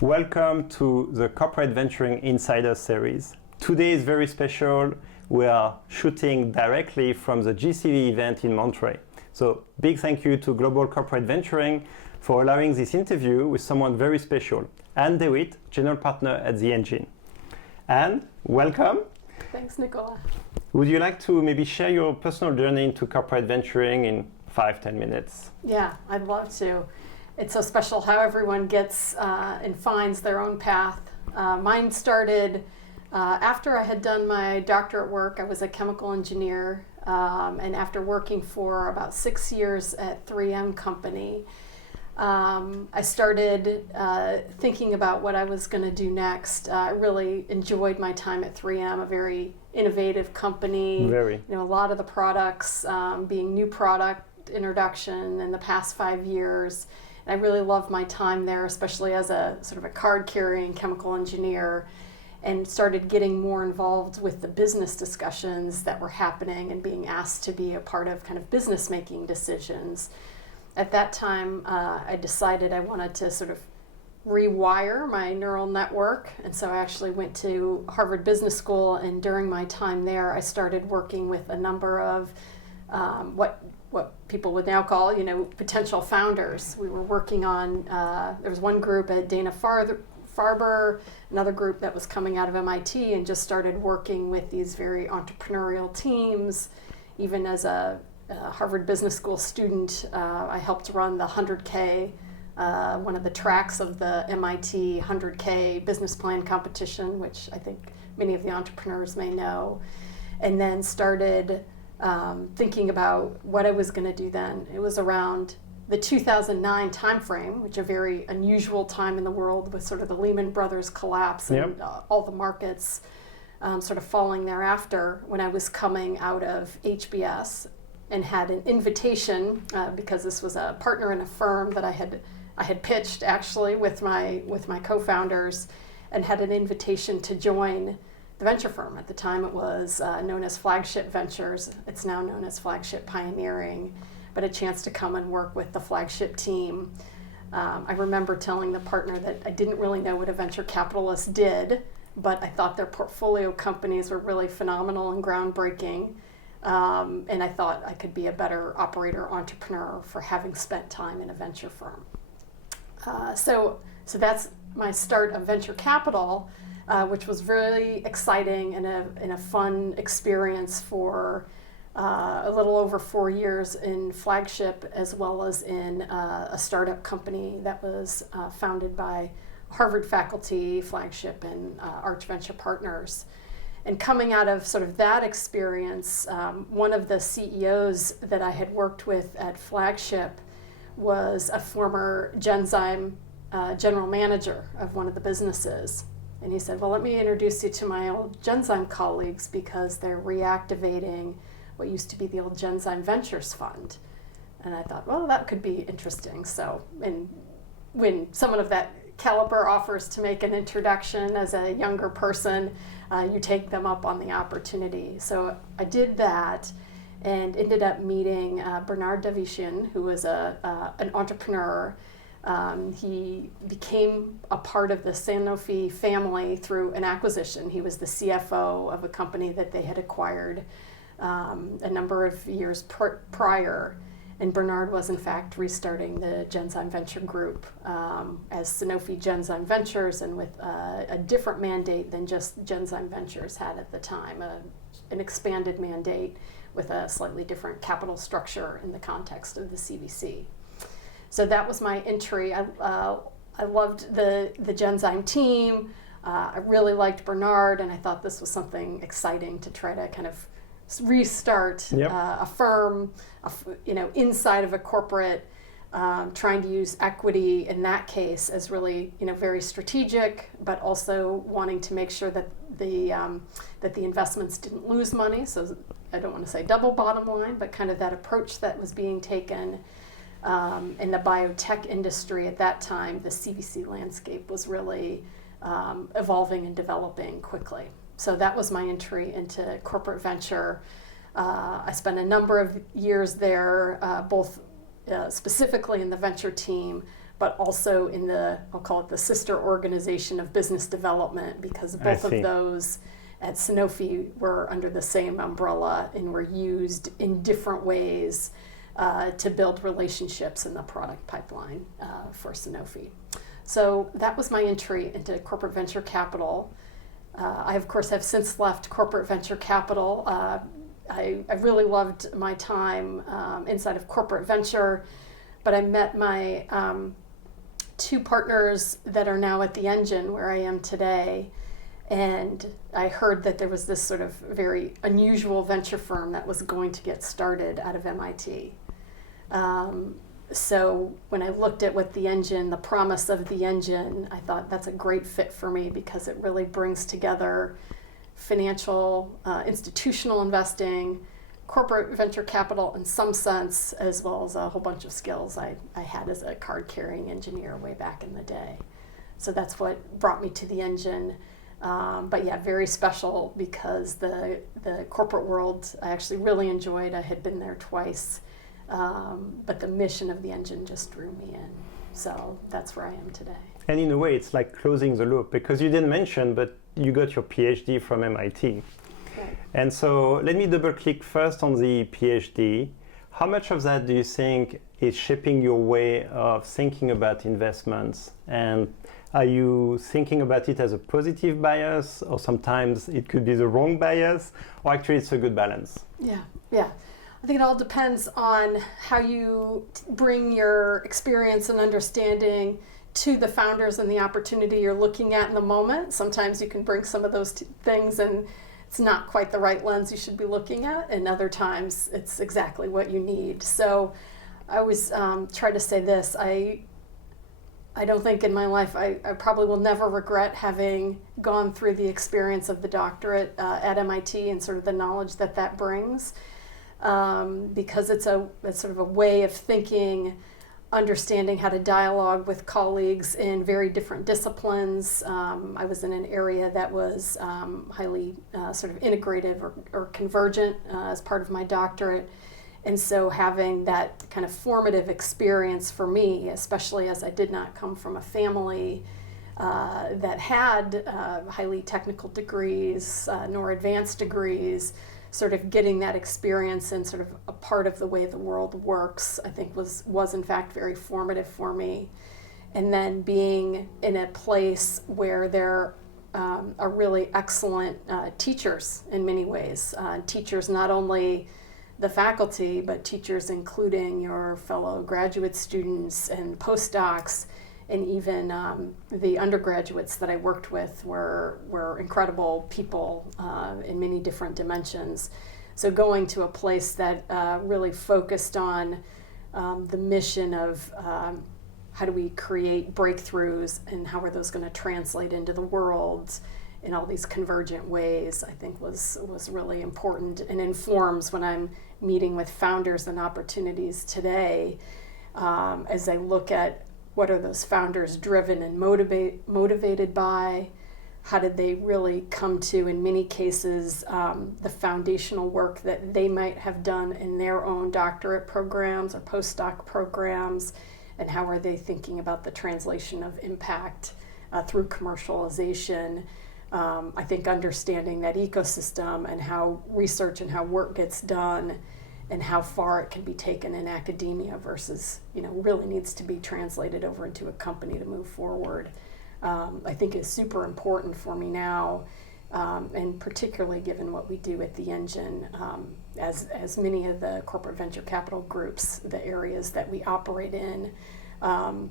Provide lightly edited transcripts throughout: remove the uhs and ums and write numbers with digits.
Welcome to the Corporate Venturing Insider series. Today is very special. We are shooting directly from the GCV event in Monterey. So big thank you to Global Corporate Venturing for allowing this interview with someone very special, Anne DeWitt, General Partner at The Engine. Anne, welcome. Thanks, Nicolas. Would you like to maybe share your personal journey into corporate venturing in 5-10 minutes? Yeah, I'd love to. It's so special how everyone gets and finds their own path. Mine started after I had done my doctorate work. I was a chemical engineer, and after working for about 6 years at 3M company, I started thinking about what I was going to do next. I really enjoyed my time at 3M, a very innovative company. Very. A lot of the products being new product introduction in the past 5 years. I really loved my time there, especially as a sort of a card-carrying chemical engineer, and started getting more involved with the business discussions that were happening and being asked to be a part of kind of business-making decisions. At that time, I decided I wanted to sort of rewire my neural network, and so I actually went to Harvard Business School, and during my time there, I started working with a number of what people would now call, potential founders. We were working on, there was one group at Dana-Farber, another group that was coming out of MIT, and just started working with these very entrepreneurial teams. Even as a Harvard Business School student, I helped run the 100K, one of the tracks of the MIT 100K business plan competition, which I think many of the entrepreneurs may know, and then started thinking about what I was going to do then. It was around the 2009 timeframe, which is a very unusual time in the world with sort of the Lehman Brothers collapse and all the markets sort of falling thereafter, when I was coming out of HBS and had an invitation because this was a partner in a firm that I had pitched actually with my co-founders, and had an invitation to join the venture firm. At the time it was known as Flagship Ventures. It's now known as Flagship Pioneering, but a chance to come and work with the Flagship team. I remember telling the partner that I didn't really know what a venture capitalist did, but I thought their portfolio companies were really phenomenal and groundbreaking, and I thought I could be a better operator entrepreneur for having spent time in a venture firm. So that's my start of venture capital, which was really exciting and a fun experience for a little over 4 years in Flagship, as well as in a startup company that was founded by Harvard faculty, Flagship, and Arch Venture Partners. And coming out of sort of that experience, one of the CEOs that I had worked with at Flagship was a former Genzyme general manager of one of the businesses. And he said, well, let me introduce you to my old Genzyme colleagues because they're reactivating what used to be the old Genzyme Ventures Fund. And I thought, well, that could be interesting. So, and when someone of that caliber offers to make an introduction as a younger person, you take them up on the opportunity. So I did that and ended up meeting Bernard Davician, who was an entrepreneur. He became a part of the Sanofi family through an acquisition. He was the CFO of a company that they had acquired a number of years prior. And Bernard was, in fact, restarting the Genzyme Venture Group as Sanofi Genzyme Ventures, and with a different mandate than just Genzyme Ventures had at the time, an expanded mandate with a slightly different capital structure in the context of the CVC. So that was my entry. I loved the Genzyme team. I really liked Bernard, and I thought this was something exciting to try to kind of restart a firm, inside of a corporate, trying to use equity in that case as really, very strategic, but also wanting to make sure that the investments didn't lose money. So I don't want to say double bottom line, but kind of that approach that was being taken. In the biotech industry at that time, the CVC landscape was really evolving and developing quickly. So that was my entry into corporate venture. I spent a number of years there, both specifically in the venture team, but also in I'll call it the sister organization of business development, because both of those at Sanofi were under the same umbrella and were used in different ways to build relationships in the product pipeline for Sanofi. So that was my entry into corporate venture capital. I, of course, have since left corporate venture capital. I really loved my time inside of corporate venture, but I met my two partners that are now at The Engine, where I am today, and I heard that there was this sort of very unusual venture firm that was going to get started out of MIT. So when I looked at what the promise of The Engine, I thought that's a great fit for me, because it really brings together financial, institutional investing, corporate venture capital in some sense, as well as a whole bunch of skills I had as a card-carrying engineer way back in the day. So that's what brought me to The Engine. But yeah, very special, because the corporate world I actually really enjoyed. I had been there twice. But the mission of The Engine just drew me in. So that's where I am today. And in a way, it's like closing the loop, because you didn't mention, but you got your PhD from MIT. Right. And so let me double click first on the PhD. How much of that do you think is shaping your way of thinking about investments? And are you thinking about it as a positive bias, or sometimes it could be the wrong bias, or actually it's a good balance? Yeah. I think it all depends on how you bring your experience and understanding to the founders and the opportunity you're looking at in the moment. Sometimes you can bring some of those things and it's not quite the right lens you should be looking at, and other times it's exactly what you need. So I always try to say this, I don't think in my life, I probably will never regret having gone through the experience of the doctorate at MIT and sort of the knowledge that brings. Because it's sort of a way of thinking, understanding how to dialogue with colleagues in very different disciplines. I was in an area that was highly sort of integrative or convergent as part of my doctorate. And so having that kind of formative experience for me, especially as I did not come from a family that had highly technical degrees nor advanced degrees, sort of getting that experience and sort of a part of the way the world works, I think was in fact very formative for me. And then being in a place where there are really excellent teachers in many ways. Teachers, not only the faculty, but teachers including your fellow graduate students and postdocs, and even the undergraduates that I worked with were incredible people in many different dimensions. So going to a place that really focused on the mission of how do we create breakthroughs and how are those going to translate into the world in all these convergent ways, I think was really important, and informs when I'm meeting with founders and opportunities today as I look at what are those founders driven and motivated by? How did they really come to, in many cases, the foundational work that they might have done in their own doctorate programs or postdoc programs? And how are they thinking about the translation of impact through commercialization? I think understanding that ecosystem and how research and how work gets done, and how far it can be taken in academia versus, really needs to be translated over into a company to move forward, I think is super important for me now, and particularly given what we do at The Engine, as many of the corporate venture capital groups, the areas that we operate in, are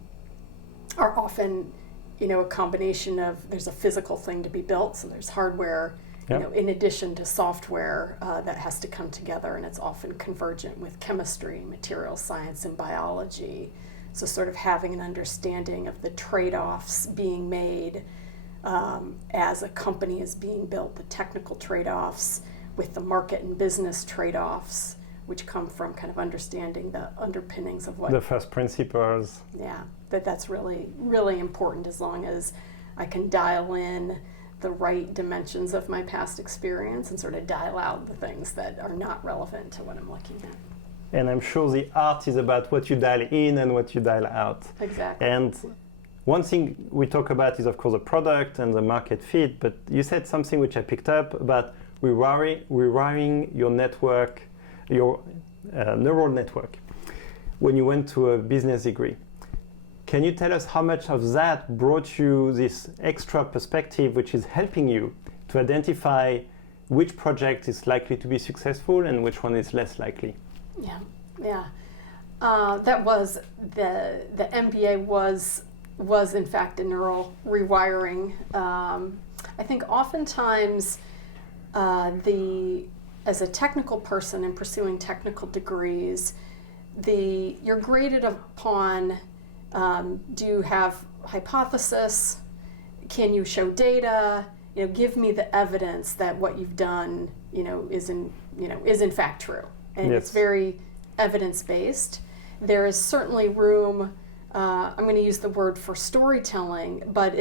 often, a combination of, there's a physical thing to be built, so there's hardware, in addition to software that has to come together, and it's often convergent with chemistry, material science, and biology. So sort of having an understanding of the trade-offs being made as a company is being built, the technical trade-offs with the market and business trade-offs, which come from kind of understanding the underpinnings of what... The first principles. Yeah, that's really, really important, as long as I can dial in the right dimensions of my past experience and sort of dial out the things that are not relevant to what I'm looking at. And I'm sure the art is about what you dial in and what you dial out. Exactly. And one thing we talk about is, of course, the product and the market fit, but you said something which I picked up about rewiring your network, your neural network, when you went to a business degree. Can you tell us how much of that brought you this extra perspective which is helping you to identify which project is likely to be successful and which one is less likely? Yeah. That was the MBA was in fact a neural rewiring. I think oftentimes as a technical person in pursuing technical degrees, you're graded upon do you have hypothesis? Can you show data? Give me the evidence that what you've done, is in fact true. And yes. It's very evidence-based. There is certainly room, I'm going to use the word for storytelling, but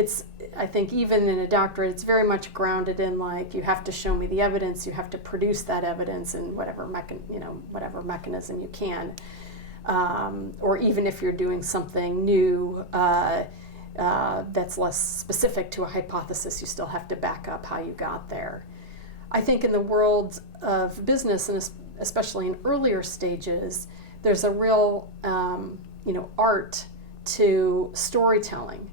I think even in a doctorate, it's very much grounded in you have to show me the evidence, you have to produce that evidence in whatever mechanism you can. Or even if you're doing something new that's less specific to a hypothesis, you still have to back up how you got there. I think in the world of business, and especially in earlier stages, there's a real art to storytelling,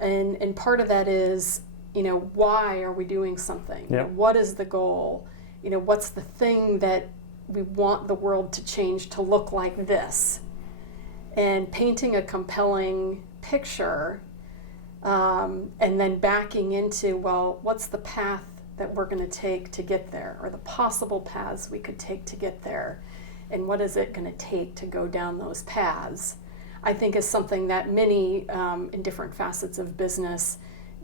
and part of that is why are we doing something? Yep. What is the goal? What's the thing that we want the world to change to look like this? And painting a compelling picture, and then backing into, what's the path that we're going to take to get there, or the possible paths we could take to get there, and what is it going to take to go down those paths, I think is something that many in different facets of business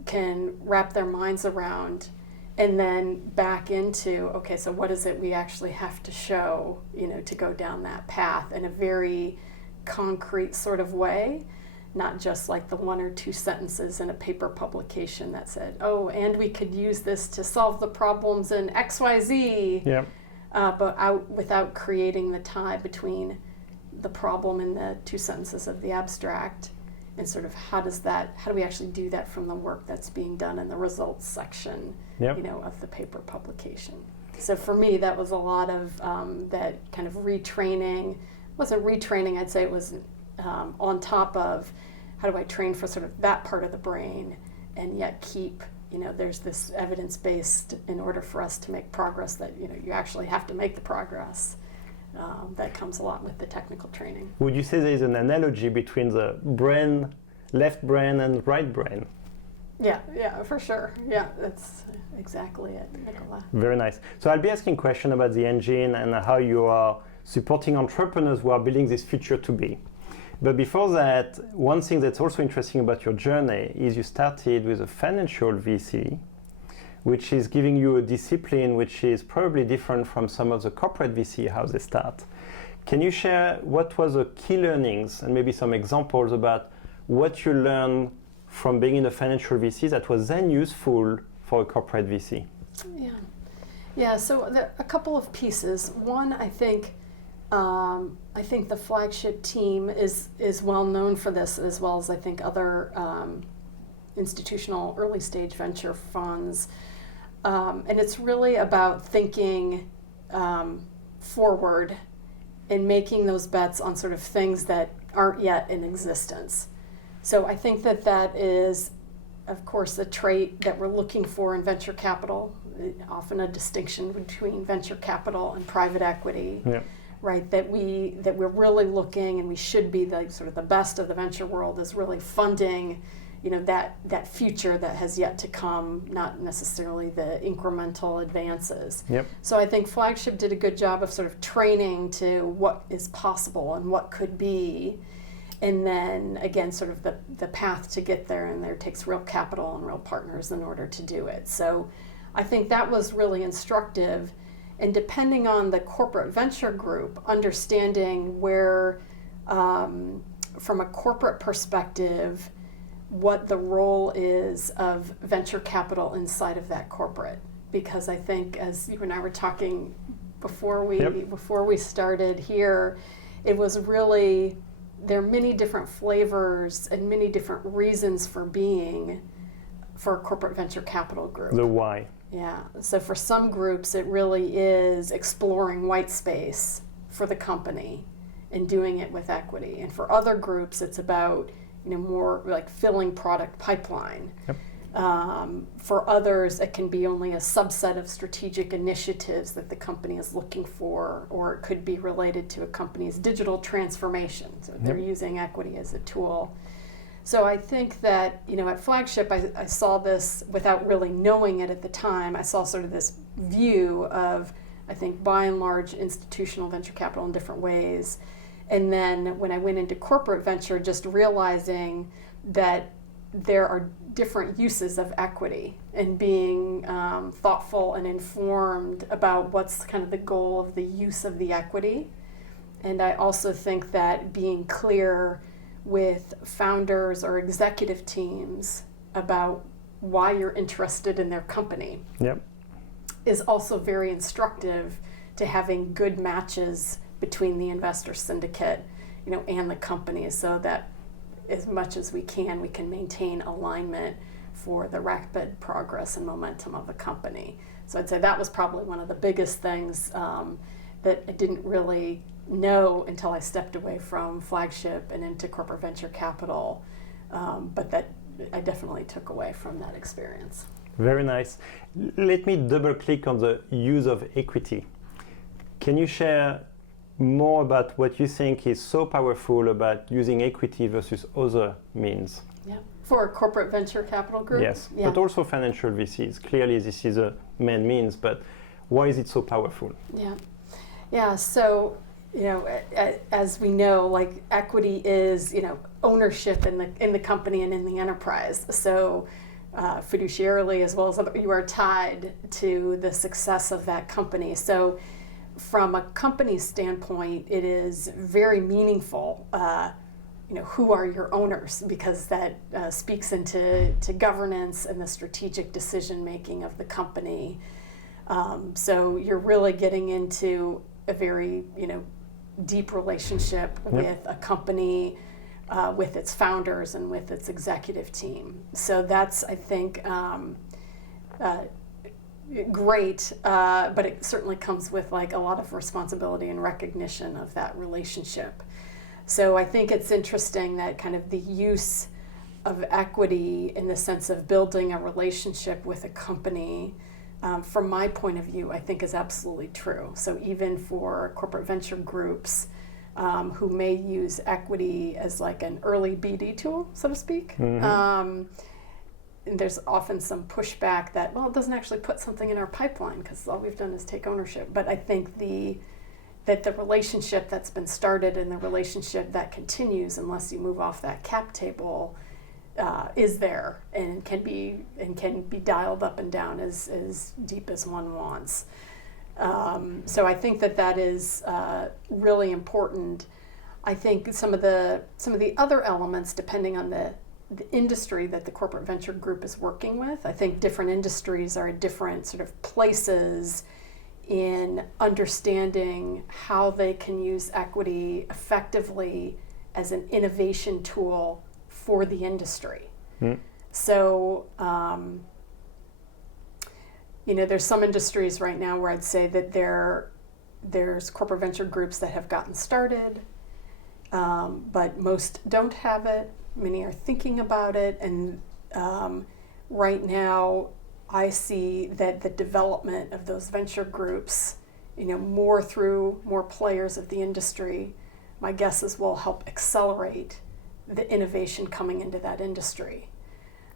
can wrap their minds around, and then back into, okay, so what is it we actually have to show, to go down that path in a very concrete sort of way, not just like the one or two sentences in a paper publication that said, and we could use this to solve the problems in XYZ, but without creating the tie between the problem and the two sentences of the abstract, and sort of how do we actually do that from the work that's being done in the results section, of the paper publication. So for me, that was a lot of that kind of retraining. It wasn't retraining, I'd say it was on top of how do I train for sort of that part of the brain, and yet keep, there's this evidence-based, in order for us to make progress, that you actually have to make the progress. That comes a lot with the technical training. Would you say there is an analogy between the brain, left brain and right brain? Yeah, for sure. Yeah, that's exactly it, Nicolas. Very nice. So I'll be asking a question about the engine and how you are supporting entrepreneurs who are building this future to be. But before that, one thing that's also interesting about your journey is you started with a financial VC, which is giving you a discipline which is probably different from some of the corporate VC, how they start. Can you share what was the key learnings and maybe some examples about what you learned from being in a financial VC that was then useful for a corporate VC? Yeah. So a couple of pieces. One, I think the flagship team is well known for this, as well as I think other institutional early stage venture funds. And it's really about thinking forward and making those bets on sort of things that aren't yet in existence. So I think that is, of course, a trait that we're looking for in venture capital, often a distinction between venture capital and private equity. Yeah. Right, that we're really looking, and we should be the best of the venture world, is really funding, that future that has yet to come, not necessarily the incremental advances. Yep. So I think Flagship did a good job of sort of training to what is possible and what could be, and then again sort of the path to get there, and there takes real capital and real partners in order to do it. So I think that was really instructive. And depending on the corporate venture group, understanding where, from a corporate perspective, what the role is of venture capital inside of that corporate. Because I think, as you and I were talking before we started here, it was really, there are many different flavors and many different reasons for being for a corporate venture capital group. The why. Yeah. So for some groups, it really is exploring white space for the company and doing it with equity. And for other groups, it's about, more like filling product pipeline. Yep. For others, it can be only a subset of strategic initiatives that the company is looking for, or it could be related to a company's digital transformation. So they're using equity as a tool. So I think that, at Flagship, I saw this without really knowing it at the time. I saw sort of this view of, I think, by and large, institutional venture capital in different ways. And then when I went into corporate venture, just realizing that there are different uses of equity, and being thoughtful and informed about what's kind of the goal of the use of the equity. And I also think that being clear with founders or executive teams about why you're interested in their company is also very instructive to having good matches between the investor syndicate, and the company, so that as much as we can maintain alignment for the rapid progress and momentum of the company. So I'd say that was probably one of the biggest things that I didn't really know until I stepped away from Flagship and into corporate venture capital, but that I definitely took away from that experience. Very nice. Let me double click on the use of equity. Can you share more about what you think is so powerful about using equity versus other means? Yeah. For a corporate venture capital group? Yes, but also financial VCs. Clearly this is a main means, but why is it so powerful? Yeah, so, as we know, like equity is, ownership in the company and in the enterprise. So fiduciarily, as well as you are tied to the success of that company. So from a company standpoint, it is very meaningful, who are your owners, because that speaks into governance and the strategic decision making of the company. So you're really getting into a very, deep relationship with a company, with its founders and with its executive team. So that's, I think, great, but it certainly comes with like a lot of responsibility and recognition of that relationship. So I think it's interesting that kind of the use of equity in the sense of building a relationship with a company, from my point of view, I think is absolutely true. So even for corporate venture groups who may use equity as like an early BD tool, so to speak, there's often some pushback that, well, it doesn't actually put something in our pipeline because all we've done is take ownership. But I think that the relationship that's been started and the relationship that continues unless you move off that cap table is there and can be dialed up and down as deep as one wants. So I think that is really important. I think some of the other elements, depending on the industry that the corporate venture group is working with, I think different industries are at different sort of places in understanding how they can use equity effectively as an innovation tool for the industry. So, there's some industries right now where I'd say that there's corporate venture groups that have gotten started, but most don't have it. Many are thinking about it, and right now I see that the development of those venture groups, more through more players of the industry, my guess is will help accelerate the innovation coming into that industry.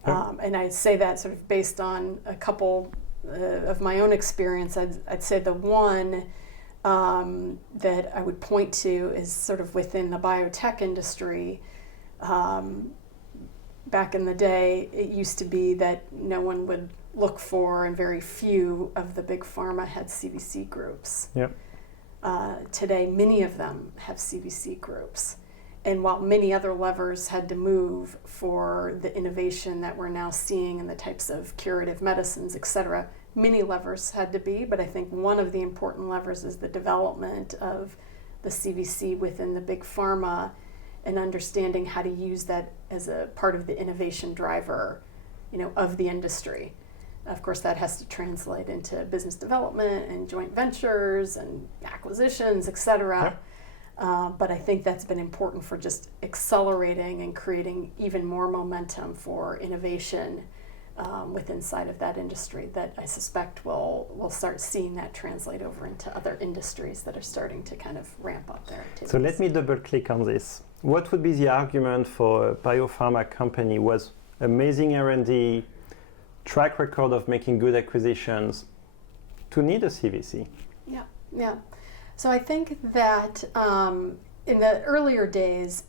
And I'd say that sort of based on a couple of my own experience. I'd say the one that I would point to is sort of within the biotech industry. Back in the day, it used to be that no one would look for, and very few of the big pharma had CVC groups. Today, many of them have CVC groups. And while many other levers had to move for the innovation that we're now seeing in the types of curative medicines, et cetera, many levers had to be, but I think one of the important levers is the development of the CVC within the big pharma and understanding how to use that as a part of the innovation driver, of the industry. Of course, that has to translate into business development and joint ventures and acquisitions, et cetera. Yep. But I think that's been important for just accelerating and creating even more momentum for innovation within inside of that industry that I suspect we'll start seeing that translate over into other industries that are starting to kind of ramp up their activities. So let me double click on this. What would be the argument for a biopharma company was amazing R&D, track record of making good acquisitions, to need a CVC? Yeah. So I think that in the earlier days,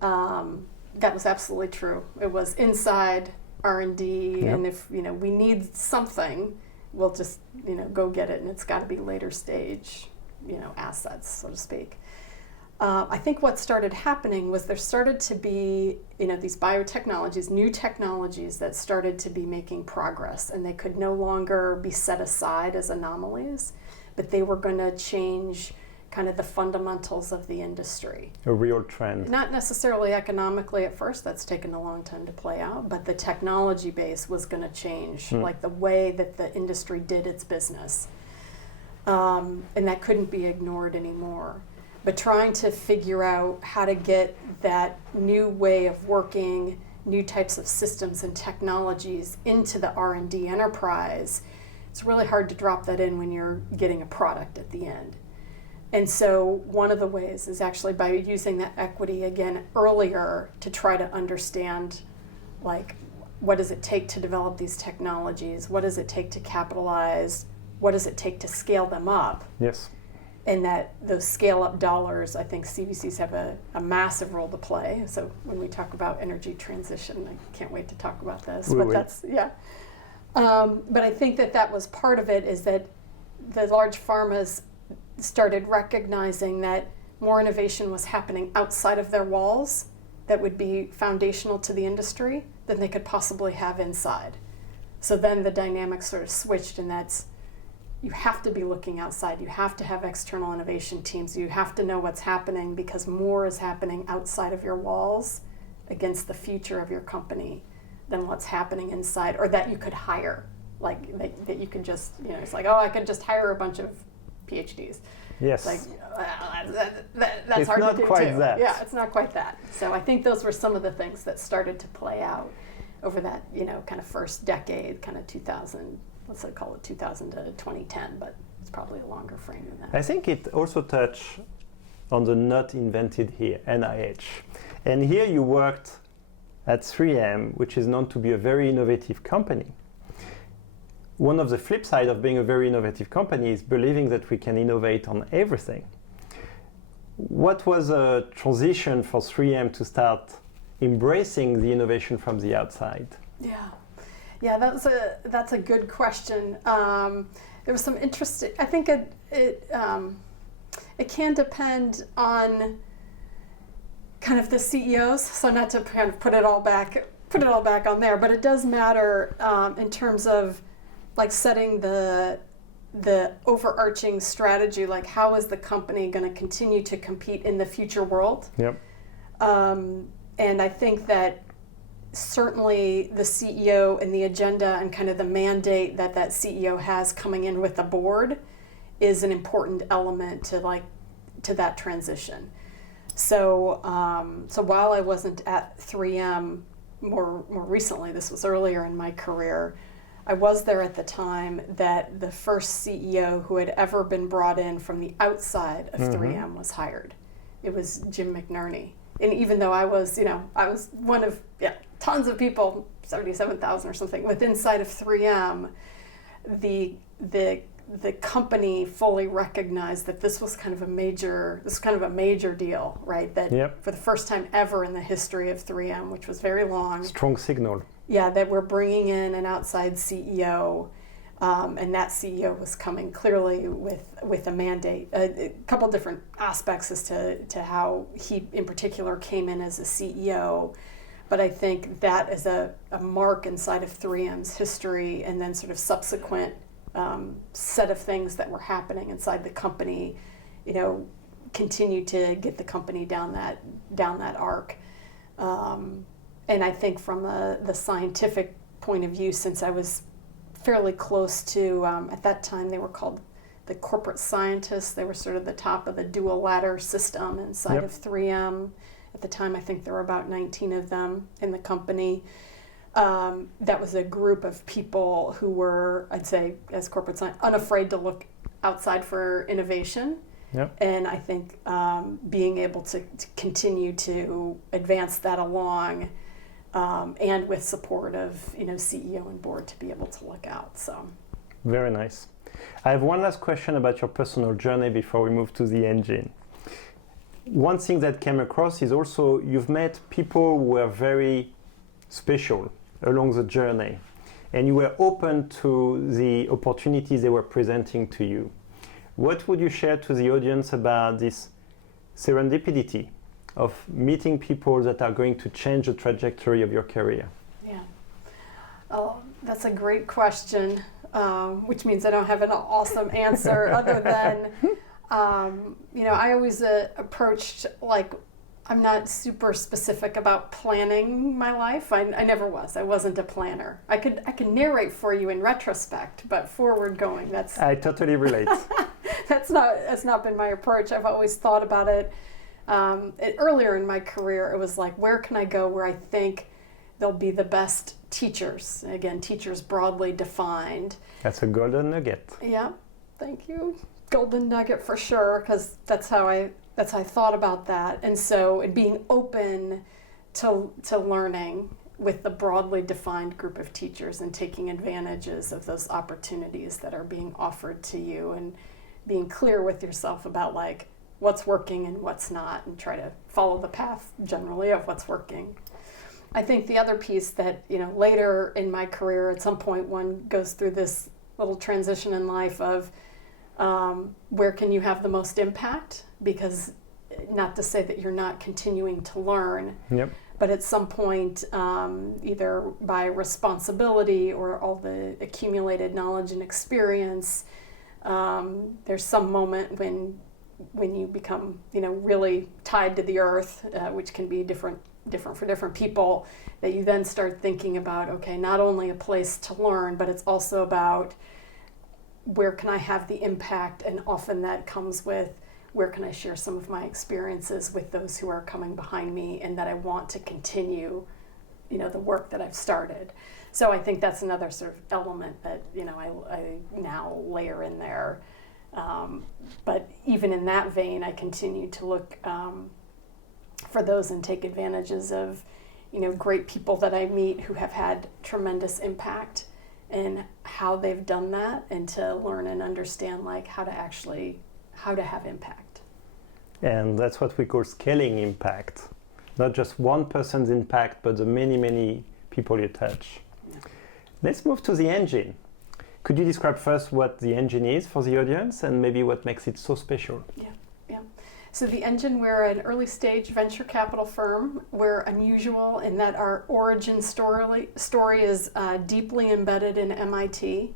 that was absolutely true. It was inside R&D, Yep. and if we need something, we'll just go get it, and it's got to be later stage assets, so to speak. I think what started happening was there started to be these biotechnologies, new technologies that started to be making progress, and they could no longer be set aside as anomalies, but they were going to change kind of the fundamentals of the industry. A real trend. Not necessarily economically at first, that's taken a long time to play out, but the technology base was going to change, like the way that the industry did its business. And that couldn't be ignored anymore. But trying to figure out how to get that new way of working, new types of systems and technologies into the R&D enterprise, it's really hard to drop that in when you're getting a product at the end. And so one of the ways is actually by using that equity again earlier to try to understand, like, what does it take to develop these technologies? What does it take to capitalize? What does it take to scale them up? Yes. And that those scale-up dollars, I think CVCs have a massive role to play. So when we talk about energy transition, I can't wait to talk about this. But I think that was part of it, is that the large pharmas started recognizing that more innovation was happening outside of their walls that would be foundational to the industry than they could possibly have inside. So then the dynamics sort of switched, and that's, you have to be looking outside. You have to have external innovation teams. You have to know what's happening, because more is happening outside of your walls against the future of your company than what's happening inside, or that you could hire. Like that you could just, it's like, oh, I could just hire a bunch of PhDs. Yes. Like, that's it's hard not to do quite too. that. Yeah, it's not quite that. So I think those were some of the things that started to play out over that, kind of first decade, kind of 2000, let's call it 2000 to 2010, but it's probably a longer frame than that. I think it also touched on the not invented here, NIH. And here you worked at 3M, which is known to be a very innovative company. One of the flip side of being a very innovative company is believing that we can innovate on everything. What was a transition for 3M to start embracing the innovation from the outside? Yeah, that's a good question. There was some interesting. I think it can depend on kind of the CEOs. So not to kind of put it all back on there, but it does matter in terms of like setting the overarching strategy. Like, how is the company going to continue to compete in the future world? Yep. And I think that certainly the CEO and the agenda and kind of the mandate that CEO has coming in with the board is an important element to that transition. So while I wasn't at 3M more recently, this was earlier in my career, I was there at the time that the first CEO who had ever been brought in from the outside of 3M was hired. It was Jim McNerney. And even though I was one of tons of people, 77,000 or something, with inside of 3M, the company fully recognized that this was kind of a major deal, right? That for the first time ever in the history of 3M, which was very long. Strong signal. Yeah, that we're bringing in an outside CEO, and that CEO was coming clearly with a mandate. A couple different aspects as to how he in particular came in as a CEO, but I think that is a mark inside of 3M's history, and then sort of subsequent set of things that were happening inside the company, continue to get the company down that arc. And I think from the scientific point of view, since I was fairly close to, at that time they were called the corporate scientists. They were sort of the top of the dual ladder system inside of 3M. At the time, I think there were about 19 of them in the company. That was a group of people who were, I'd say, as corporate science, unafraid to look outside for innovation. Yep. And I think being able to continue to advance that along, and with support of CEO and board to be able to look out. So very nice. I have one last question about your personal journey before we move to the engine. One thing that came across is also you've met people who were very special along the journey, and you were open to the opportunities they were presenting to you. What would you share to the audience about this serendipity of meeting people that are going to change the trajectory of your career? Yeah, oh, that's a great question, which means I don't have an awesome answer other than, I always approached I'm not super specific about planning my life. I never was. I wasn't a planner. I could narrate for you in retrospect, but forward going, that's... I totally relate. That's not been my approach. I've always thought about it. Earlier in my career, it was like, where can I go where I think they'll be the best teachers? Again, teachers broadly defined. That's a golden nugget. Yeah, thank you. Golden nugget for sure, because that's how I thought about that. And so, and being open to learning with the broadly defined group of teachers and taking advantages of those opportunities that are being offered to you, and being clear with yourself about what's working and what's not, and try to follow the path generally of what's working. I think the other piece that, later in my career, at some point one goes through this little transition in life of where can you have the most impact? Because not to say that you're not continuing to learn, but at some point, either by responsibility or all the accumulated knowledge and experience, there's some moment when you become, really tied to the earth, which can be different for different people, that you then start thinking about, okay, not only a place to learn, but it's also about where can I have the impact, and often that comes with where can I share some of my experiences with those who are coming behind me and that I want to continue, the work that I've started. So I think that's another sort of element that, I now layer in there. But even in that vein, I continue to look for those and take advantages of, great people that I meet who have had tremendous impact, and how they've done that, and to learn and understand how to have impact. And that's what we call scaling impact. Not just one person's impact, but the many, many people you touch. Yeah. Let's move to the engine. Could you describe first what the engine is for the audience, and maybe what makes it so special? Yeah. So the Engine, we're an early stage venture capital firm. We're unusual in that our origin story is deeply embedded in MIT,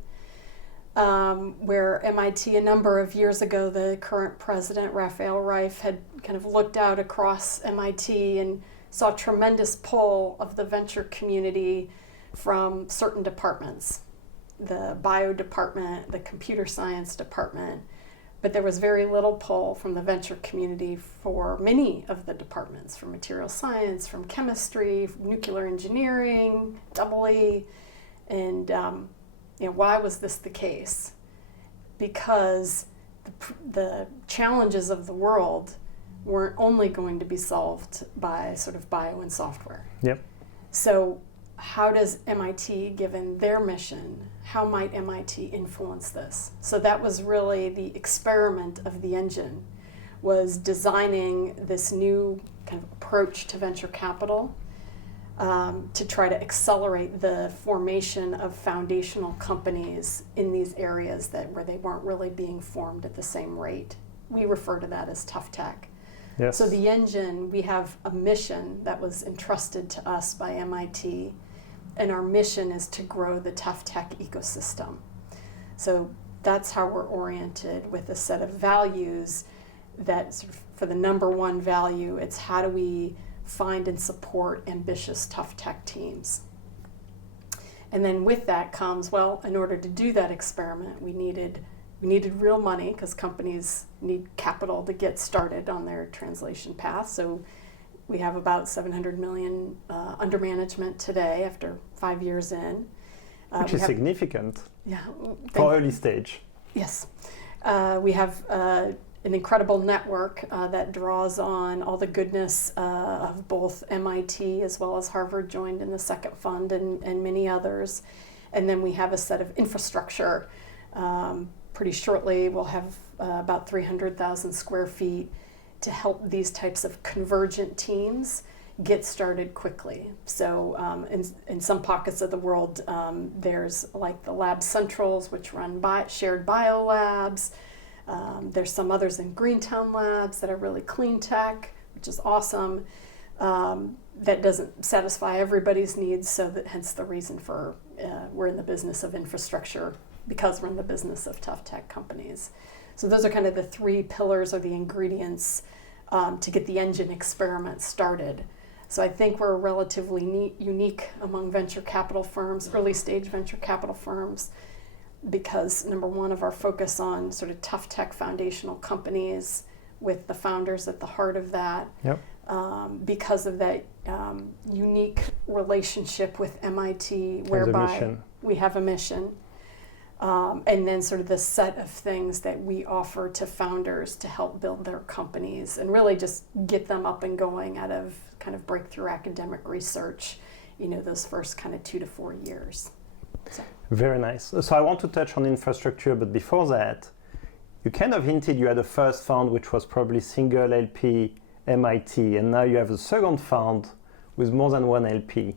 where MIT, a number of years ago, the current president, Raphael Reif, had kind of looked out across MIT and saw tremendous pull of the venture community from certain departments, the bio department, the computer science department, but there was very little pull from the venture community for many of the departments, from material science, from chemistry, from nuclear engineering, EE. And why was this the case? Because the challenges of the world weren't only going to be solved by sort of bio and software. Yep. So how does MIT, given their mission, how might MIT influence this? So that was really the experiment of the Engine, was designing this new kind of approach to venture capital to try to accelerate the formation of foundational companies in these areas where they weren't really being formed at the same rate. We refer to that as tough tech. Yes. So the Engine, we have a mission that was entrusted to us by MIT, and our mission is to grow the tough tech ecosystem. So that's how we're oriented with a set of values that sort of, for the number one value, it's how do we find and support ambitious, tough tech teams. And then with that comes, well, in order to do that experiment, we needed real money because companies need capital to get started on their translation path. So we have about 700 million under management today after 5 years in. Which is significant. Yeah. For early stage. Yes. We have an incredible network that draws on all the goodness of both MIT as well as Harvard joined in the second fund and many others. And then we have a set of infrastructure. Pretty shortly we'll have about 300,000 square feet to help these types of convergent teams get started quickly. So in some pockets of the world, there's like the lab centrals, which run shared bio labs. There's some others in Greentown labs that are really clean tech, which is awesome. That doesn't satisfy everybody's needs, so that hence the reason for we're in the business of infrastructure because we're in the business of tough tech companies. So those are kind of the three pillars or the ingredients to get the engine experiment started. So I think we're relatively unique among venture capital firms, early stage venture capital firms, because number one of our focus on sort of tough tech foundational companies with the founders at the heart of that. Yep. Because of that unique relationship with MIT whereby we have a mission. And then sort of the set of things that we offer to founders to help build their companies and really just get them up and going out of kind of breakthrough academic research, those first kind of 2 to 4 years. So. Very nice. So I want to touch on infrastructure, but before that, you kind of hinted you had a first fund which was probably single LP MIT, and now you have a second fund with more than one LP.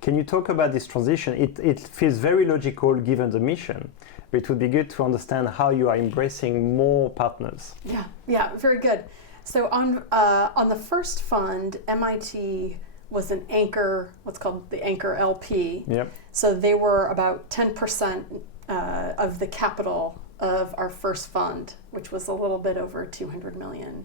Can you talk about this transition? It feels very logical given the mission, but it would be good to understand how you are embracing more partners. Yeah, very good. So on the first fund, MIT was an anchor, what's called the anchor LP. Yep. So they were about 10% of the capital of our first fund, which was a little bit over 200 million.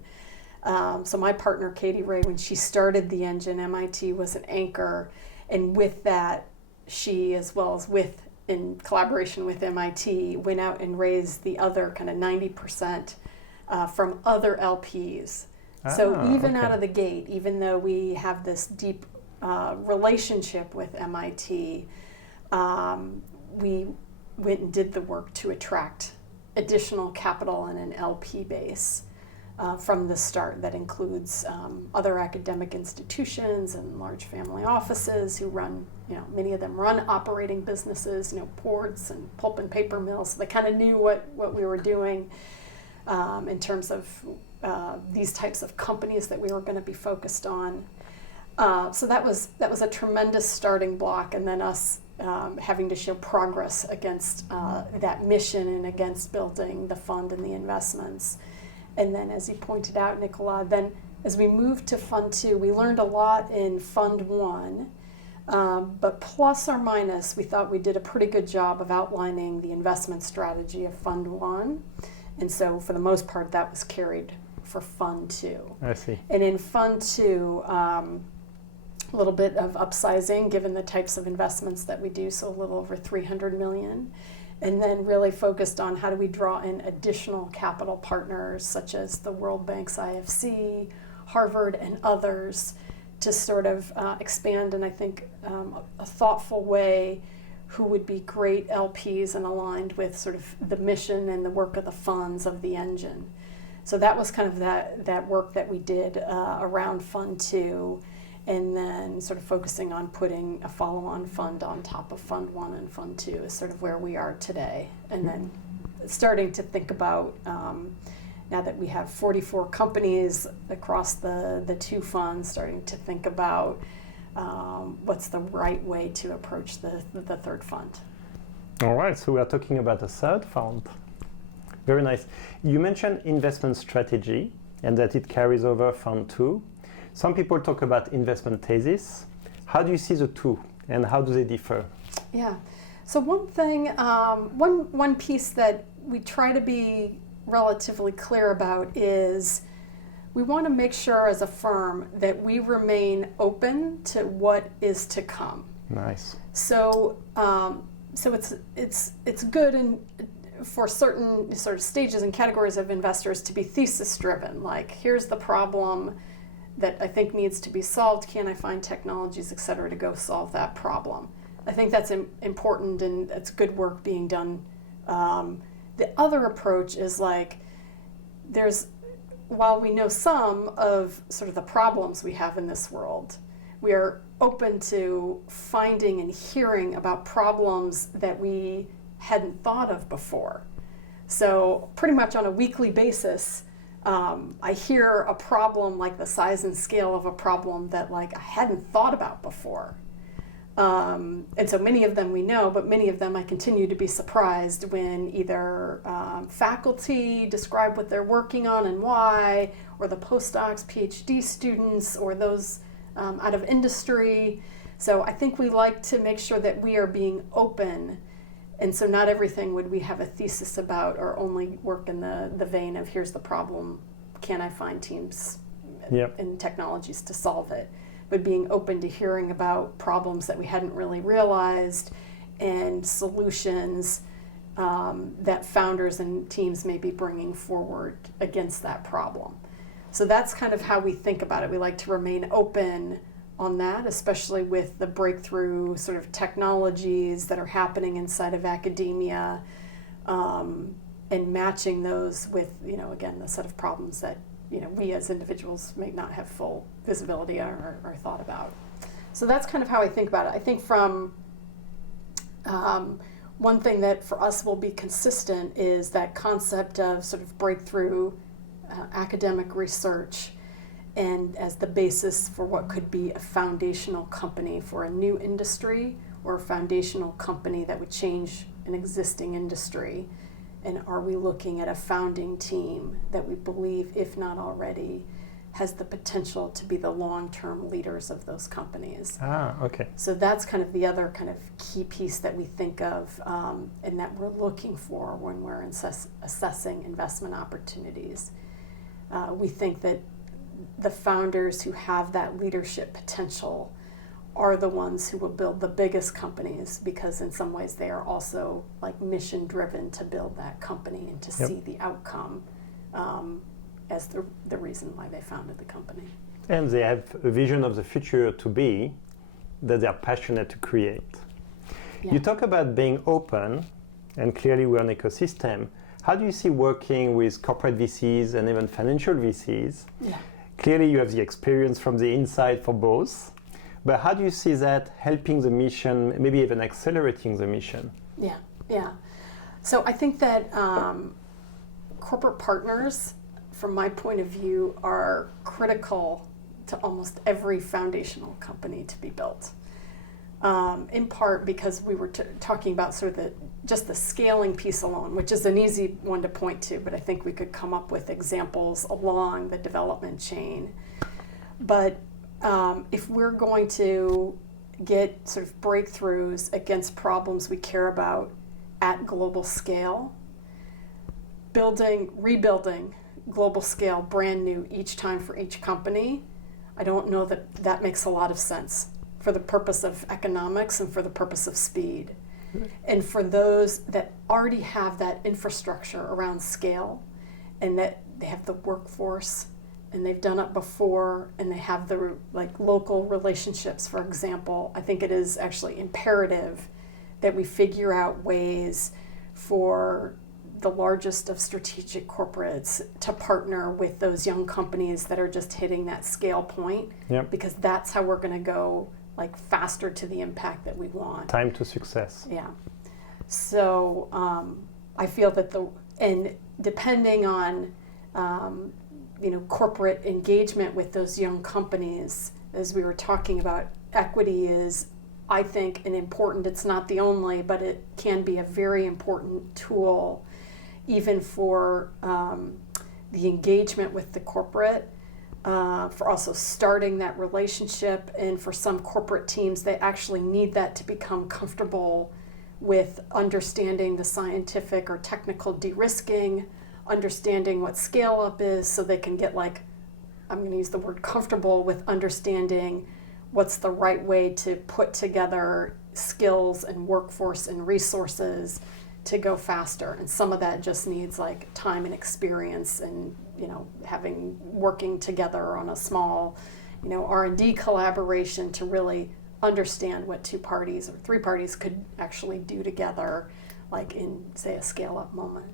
So my partner, Katie Ray, when she started the engine, MIT was an anchor. And with that, she, as well as in collaboration with MIT, went out and raised the other kind of 90% from other LPs. So even out of the gate, even though we have this deep relationship with MIT, we went and did the work to attract additional capital in an LP base from the start. That includes other academic institutions and large family offices who run, many of them run operating businesses, ports and pulp and paper mills. So they kind of knew what we were doing in terms of these types of companies that we were going to be focused on. So that was a tremendous starting block, and then us having to show progress against that mission and against building the fund and the investments. And then, as you pointed out, Nicolas, then as we moved to Fund 2, we learned a lot in Fund 1, but plus or minus, we thought we did a pretty good job of outlining the investment strategy of Fund 1. And so, for the most part, that was carried for Fund 2. I see. And in Fund 2, a little bit of upsizing, given the types of investments that we do, so a little over 300 million. And then really focused on how do we draw in additional capital partners, such as the World Bank's IFC, Harvard, and others, to sort of expand in, I think, a thoughtful way, who would be great LPs and aligned with sort of the mission and the work of the funds of the engine. So that was kind of that work that we did around Fund 2, and then sort of focusing on putting a follow-on fund on top of Fund 1 and Fund 2 is sort of where we are today. And then starting to think about, now that we have 44 companies across the two funds, starting to think about what's the right way to approach the third fund. All right, so we are talking about a third fund. Very nice. You mentioned investment strategy and that it carries over Fund 2. Some people talk about investment thesis. How do you see the two and how do they differ? Yeah, So one thing, one piece that we try to be relatively clear about is we want to make sure as a firm that we remain open to what is to come. Nice. So it's good for certain sort of stages and categories of investors to be thesis driven. Like, here's the problem that I think needs to be solved. Can I find technologies, et cetera, to go solve that problem? I think that's important, and it's good work being done. The other approach is like, while we know some of sort of the problems we have in this world, we are open to finding and hearing about problems that we hadn't thought of before. So pretty much on a weekly basis, I hear a problem, like the size and scale of a problem that like I hadn't thought about before. And so many of them we know, but many of them I continue to be surprised when either faculty describe what they're working on and why, or the postdocs, PhD students, or those out of industry. So I think we like to make sure that we are being open, and so not everything would we have a thesis about or only work in the vein of here's the problem, can I find teams and technologies to solve it? But being open to hearing about problems that we hadn't really realized and solutions that founders and teams may be bringing forward against that problem. So that's kind of how we think about it. We like to remain open on that, especially with the breakthrough sort of technologies that are happening inside of academia, and matching those with, again, the set of problems that we as individuals may not have full visibility or thought about. So that's kind of how I think about it. I think from one thing that for us will be consistent is that concept of sort of breakthrough academic research, and as the basis for what could be a foundational company for a new industry or a foundational company that would change an existing industry. And are we looking at a founding team that we believe, if not already, has the potential to be the long-term leaders of those companies? Okay. So that's kind of the other kind of key piece that we think of and that we're looking for when we're assessing investment opportunities. We think that the founders who have that leadership potential are the ones who will build the biggest companies, because in some ways they are also like mission driven to build that company and to see the outcome as the reason why they founded the company. And they have a vision of the future to be that they're passionate to create. You talk about being open, and clearly we're an ecosystem. How do you see working with corporate VCs and even financial VCs? Clearly you have the experience from the inside for both. But how do you see that helping the mission, maybe even accelerating the mission? Yeah. So I think that corporate partners, from my point of view, are critical to almost every foundational company to be built. In part because we were talking about sort of just the scaling piece alone, which is an easy one to point to, but I think we could come up with examples along the development chain. But if we're going to get sort of breakthroughs against problems we care about at global scale, rebuilding global scale brand new each time for each company, I don't know that makes a lot of sense for the purpose of economics and for the purpose of speed. And for those that already have that infrastructure around scale, and that they have the workforce, and they've done it before, and they have the local relationships, for example, I think it is actually imperative that we figure out ways for the largest of strategic corporates to partner with those young companies that are just hitting that scale point, because that's how we're going to go faster to the impact that we want. Time to success. Yeah. So I feel that and depending on corporate engagement with those young companies, as we were talking about, equity is, I think, it's not the only, but it can be a very important tool even for the engagement with the corporate, for also starting that relationship. And for some corporate teams, they actually need that to become comfortable with understanding the scientific or technical de-risking, understanding what scale up is so they can get like, I'm going to use the word comfortable with understanding what's the right way to put together skills and workforce and resources to go faster. And some of that just needs like time and experience and, working together on a small, R&D collaboration to really understand what 2 parties or 3 parties could actually do together, like in, say, a scale-up moment.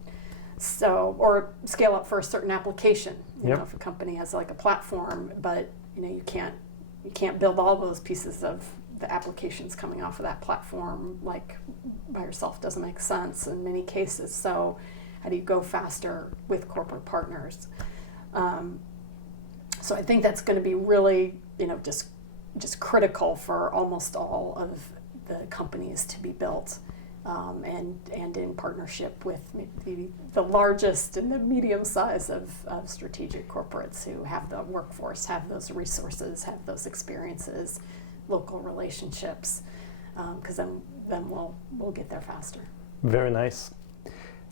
So, or scale up for a certain application. If a company has like a platform, but you can't build all those pieces of the applications coming off of that platform like by yourself. Doesn't make sense in many cases. So, how do you go faster with corporate partners? So I think that's going to be really, just critical for almost all of the companies to be built, and in partnership with maybe the largest and the medium size of strategic corporates who have the workforce, have those resources, have those experiences, local relationships, because then we'll get there faster. Very nice.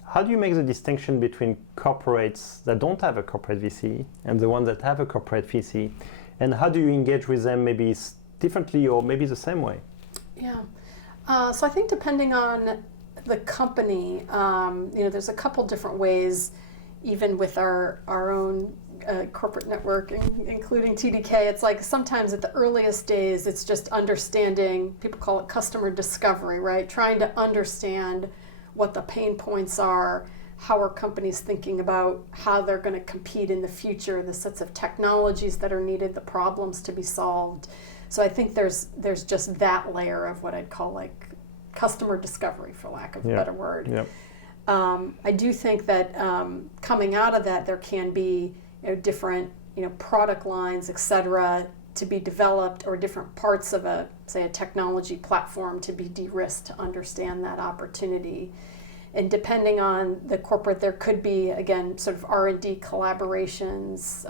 How do you make the distinction between corporates that don't have a corporate VC and the ones that have a corporate VC? And how do you engage with them maybe differently or maybe the same way? Yeah. So I think depending on the company, there's a couple different ways, even with our own corporate network, including TDK. It's like sometimes at the earliest days, it's just understanding, people call it customer discovery, right? Trying to understand what the pain points are, how are companies thinking about how they're going to compete in the future, the sets of technologies that are needed, the problems to be solved. So I think there's just that layer of what I'd call like customer discovery, for lack of a better word. Yep. I do think that coming out of that, there can be different product lines, et cetera, to be developed, or different parts of a technology platform to be de-risked to understand that opportunity. And depending on the corporate, there could be, again, sort of R&D collaborations,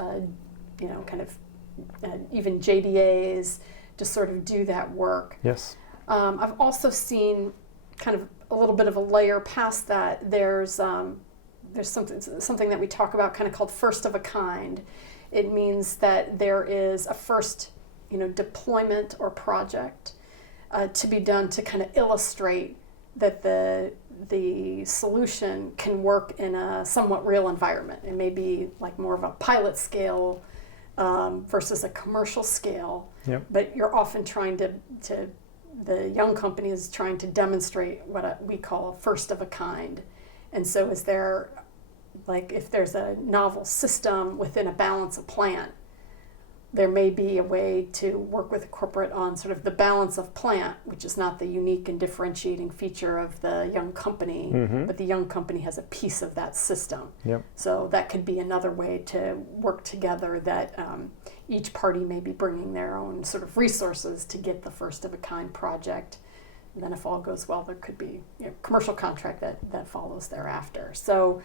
even JDAs to sort of do that work. Yes. I've also seen kind of a little bit of a layer past that. There's something that we talk about kind of called first of a kind. It means that there is a first, deployment or project to be done to kind of illustrate that the solution can work in a somewhat real environment. It may be like more of a pilot scale versus a commercial scale. Yep. But you're often trying to the young company is trying to demonstrate what we call a first of a kind. And so is there, like if there's a novel system within a balance of plant, there may be a way to work with a corporate on sort of the balance of plant, which is not the unique and differentiating feature of the young company, but the young company has a piece of that system. Yep. So that could be another way to work together, that each party may be bringing their own sort of resources to get the first of a kind project. And then if all goes well, there could be commercial contract that follows thereafter. So,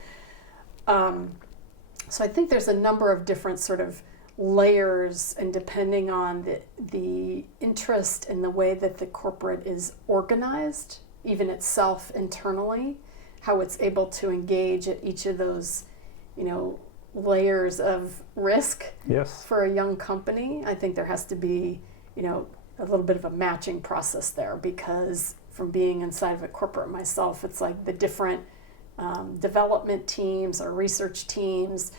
so I think there's a number of different sort of layers, and depending on the interest and the way that the corporate is organized, even itself internally, how it's able to engage at each of those, layers of risk. Yes. For a young company, I think there has to be, a little bit of a matching process there, because from being inside of a corporate myself, it's like the different development teams or research teams.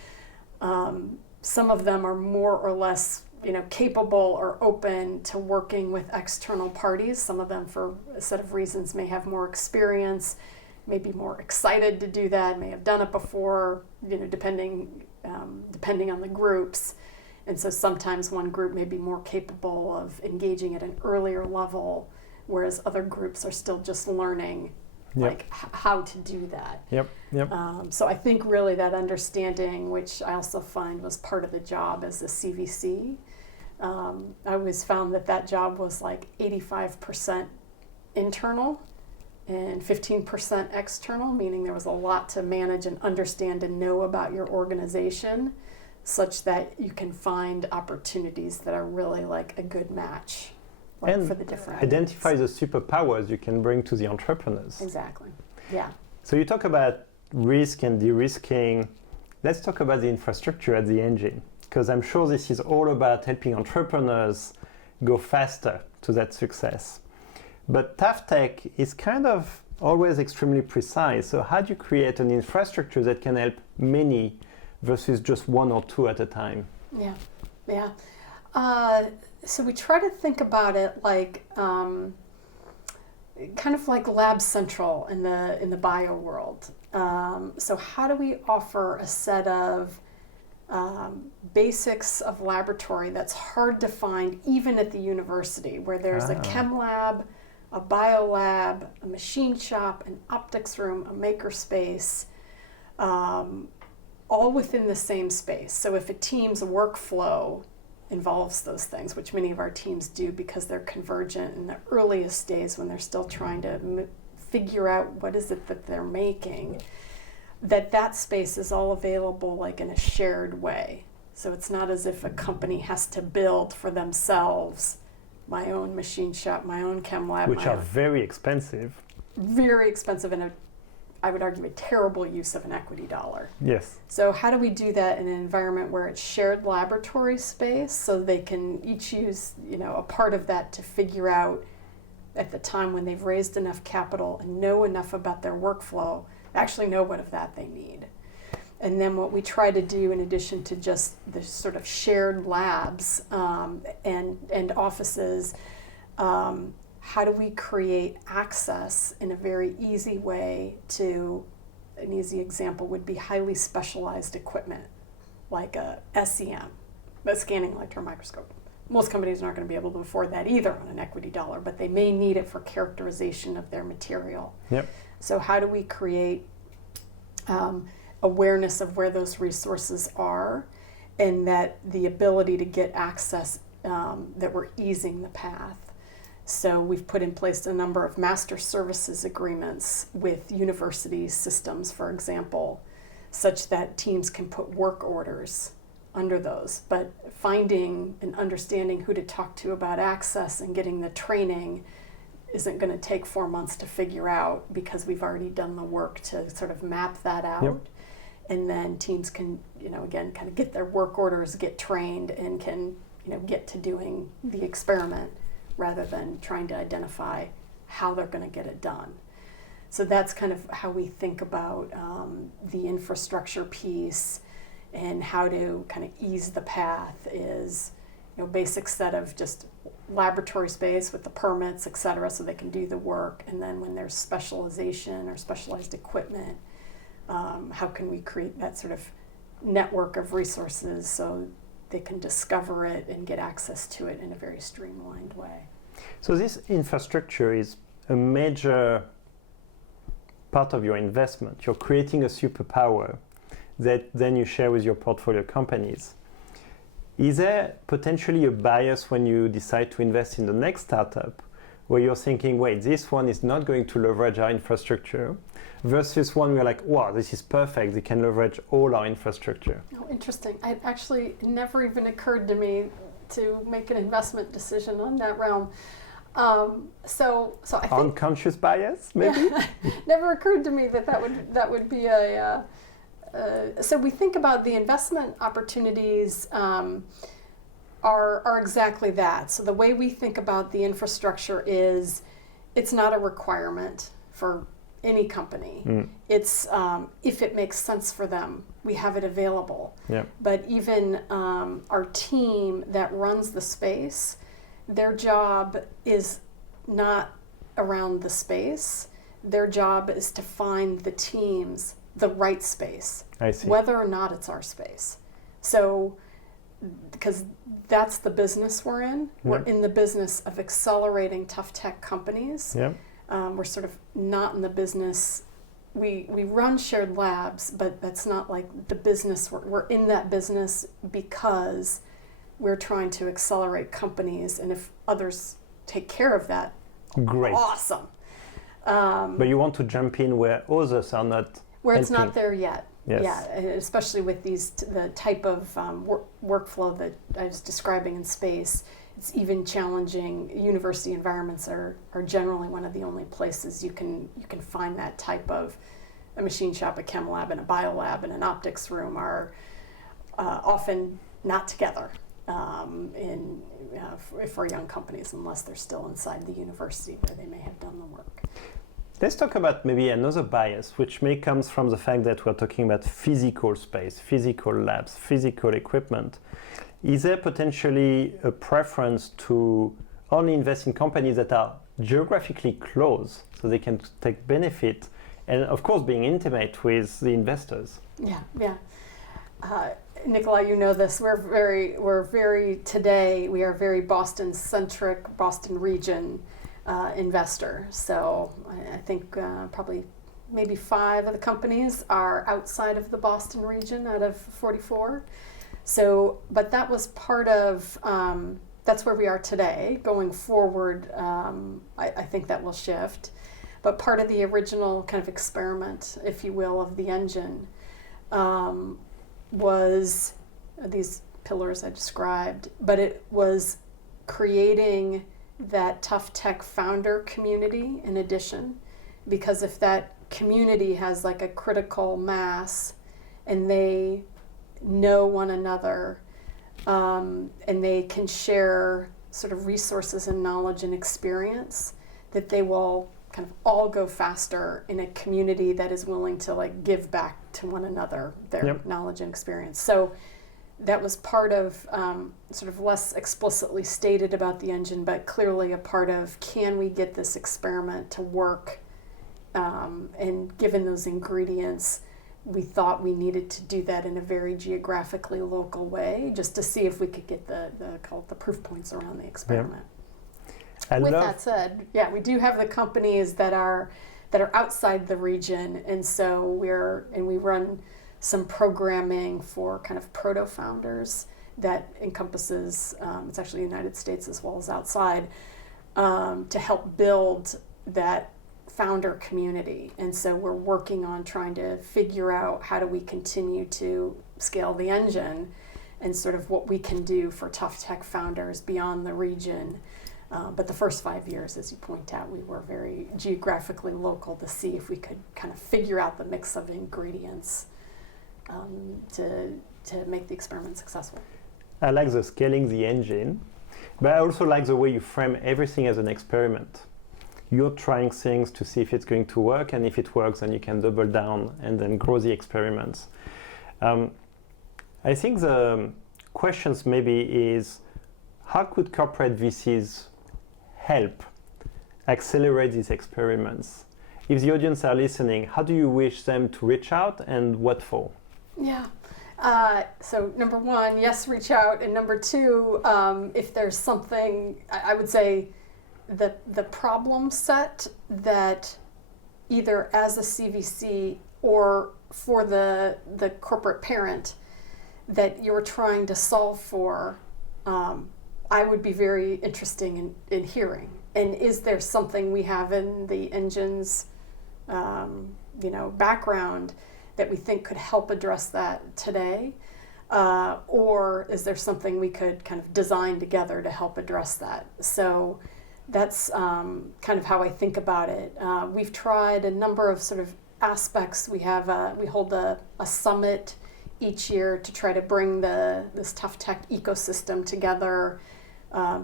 Some of them are more or less, capable or open to working with external parties. Some of them, for a set of reasons, may have more experience, may be more excited to do that, may have done it before, depending on the groups. And so sometimes one group may be more capable of engaging at an earlier level, whereas other groups are still just learning how to do that. Yep. So I think really that understanding, which I also find was part of the job as a CVC, I always found that job was like 85% internal and 15% external, meaning there was a lot to manage and understand and know about your organization, such that you can find opportunities that are really like a good match and for the different identify the superpowers you can bring to the entrepreneurs. Exactly. Yeah. So you talk about risk and de-risking. Let's talk about the infrastructure at the engine, because I'm sure this is all about helping entrepreneurs go faster to that success. But tough tech is kind of always extremely precise. So how do you create an infrastructure that can help many versus just one or two at a time? Yeah, yeah. So we try to think about it like kind of like Lab Central in the bio world. So how do we offer a set of basics of laboratory that's hard to find even at the university, where there's a chem lab, a bio lab, a machine shop, an optics room, a maker space, all within the same space. So if a team's workflow involves those things, which many of our teams do because they're convergent in the earliest days when they're still trying to figure out what is it that they're making, that space is all available like in a shared way. So it's not as if a company has to build for themselves my own machine shop, my own chem lab. Which are very expensive. Very expensive, and I would argue a terrible use of an equity dollar. Yes. So how do we do that in an environment where it's shared laboratory space so they can each use, a part of that to figure out at the time when they've raised enough capital and know enough about their workflow, actually know what of that they need. And then what we try to do, in addition to just the sort of shared labs and offices, how do we create access in a very easy way to, an easy example would be highly specialized equipment, like a SEM, a scanning electron microscope. Most companies aren't going to be able to afford that either on an equity dollar, but they may need it for characterization of their material. Yep. So how do we create awareness of where those resources are, and that the ability to get access, that we're easing the path. So we've put in place a number of master services agreements with university systems, for example, such that teams can put work orders under those. But finding and understanding who to talk to about access and getting the training isn't going to take 4 months to figure out, because we've already done the work to sort of map that out. Yep. And then teams can, again, kind of get their work orders, get trained, and can, get to doing the experiment rather than trying to identify how they're going to get it done. So that's kind of how we think about the infrastructure piece, and how to kind of ease the path is, basic set of just laboratory space with the permits, et cetera, so they can do the work. And then when there's specialization or specialized equipment, how can we create that sort of network of resources so they can discover it and get access to it in a very streamlined way. So this infrastructure is a major part of your investment. You're creating a superpower that then you share with your portfolio companies. Is there potentially a bias when you decide to invest in the next startup where you're thinking, wait, this one is not going to leverage our infrastructure, versus one where you're like, wow, this is perfect, they can leverage all our infrastructure? Oh, interesting. It never even occurred to me to make an investment decision on that realm. So I think unconscious bias, maybe? Yeah, never occurred to me that would be a. So we think about the investment opportunities are exactly that. So the way we think about the infrastructure is, it's not a requirement for any company. It's if it makes sense for them, we have it available. Yeah. But even our team that runs the space, their job is not around the space. Their job is to find the teams the right space, I see. whether or not it's our space. So, because that's the business we're in. We're in the business of accelerating tough tech companies. Yeah. We're sort of not in the business. We run shared labs, but that's not like the business. We're in that business because we're trying to accelerate companies, and if others take care of that, great, awesome. But you want to jump in where others are not. Where it's helping. not there yet. Yes. Yeah, and especially with the type of workflow that I was describing in space. it's even challenging. University environments are generally one of the only places you can find that type of a machine shop, a chem lab, and a bio lab, and an optics room are often not together for young companies unless they're still inside the university where they may have done the work. Let's talk about maybe another bias, which may come from the fact that we're talking about physical space, physical labs, physical equipment. Is there potentially a preference to only invest in companies that are geographically close so they can take benefit, and of course being intimate with the investors? Yeah. Nicolas, you know this. We are very Boston-centric, Boston region investor. So I think probably maybe 5 of the companies are outside of the Boston region out of 44. So, but that was part of, that's where we are today. Going forward, I think that will shift. But part of the original kind of experiment, if you will, of the engine was these pillars I described, but it was creating that tough tech founder community in addition, because if that community has like a critical mass and they know one another and they can share sort of resources and knowledge and experience, that they will kind of all go faster in a community that is willing to like give back to one another their knowledge and experience. So that was part of sort of less explicitly stated about the engine, but clearly a part of, can we get this experiment to work? And given those ingredients, we thought we needed to do that in a very geographically local way, just to see if we could get the proof points around the experiment. With that said, we do have the companies that are outside the region, and so we run some programming for kind of proto founders that encompasses it's actually the United States as well as outside, to help build that founder community. And so we're working on trying to figure out how do we continue to scale the engine and sort of what we can do for tough tech founders beyond the region. But the first 5 years, as you point out, we were very geographically local to see if we could kind of figure out the mix of ingredients to make the experiment successful. I like the scaling the engine, but I also like the way you frame everything as an experiment. You're trying things to see if it's going to work, and if it works, then you can double down and then grow the experiments. I think the questions maybe is, how could corporate VCs help accelerate these experiments? If the audience are listening, how do you wish them to reach out, and what for? Yeah. So number 1, yes, reach out. And number 2, if there's something, I would say the problem set that either as a CVC or for the corporate parent that you're trying to solve for, I would be very interested in hearing. And is there something we have in the engine's background that we think could help address that today? Or is there something we could kind of design together to help address that? So that's kind of how I think about it. We've tried a number of sort of aspects. We hold a summit each year to try to bring this tough tech ecosystem together.